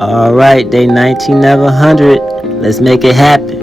All right, day 19 of 100. Let's make it happen.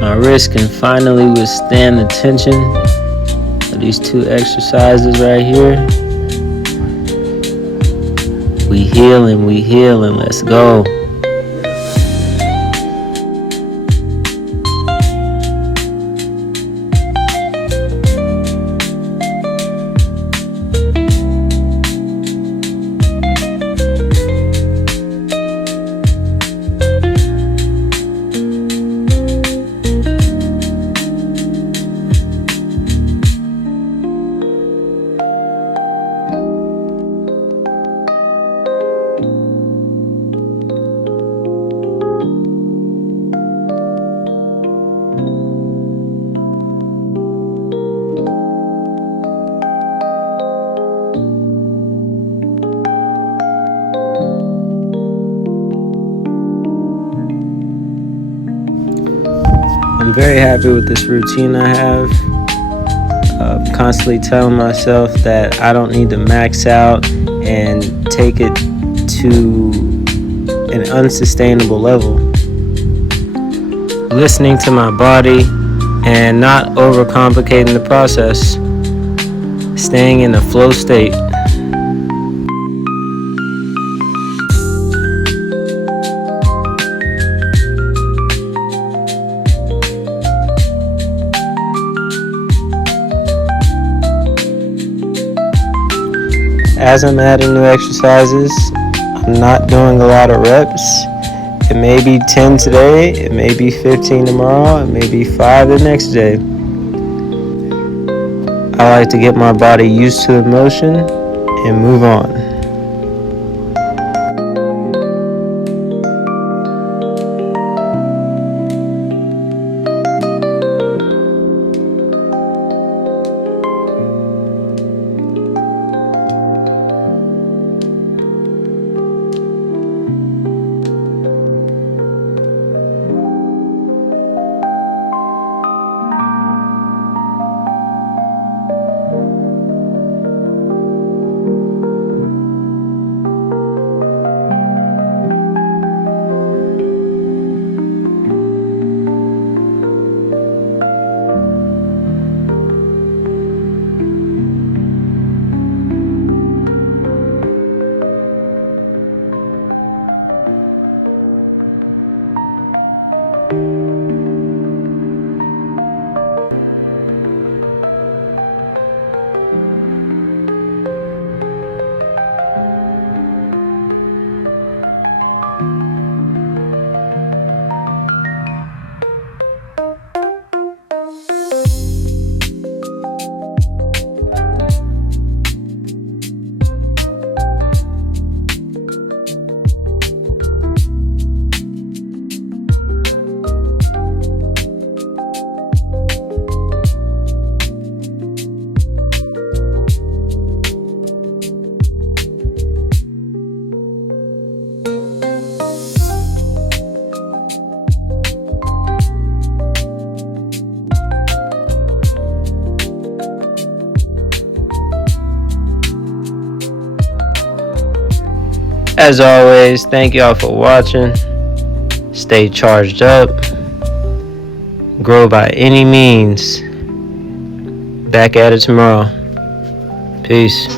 My wrist can finally withstand the tension of these 2 exercises right here. We healing, let's go. I'm very happy with this routine I have. I'm constantly telling myself that I don't need to max out and take it to an unsustainable level. Listening to my body and not overcomplicating the process. Staying in a flow state. As I'm adding new exercises, I'm not doing a lot of reps. It may be 10 today, it may be 15 tomorrow, it may be 5 the next day. I like to get my body used to the motion and move on. As always, thank y'all for watching. Stay charged up. Grow by any means. Back at it tomorrow. Peace.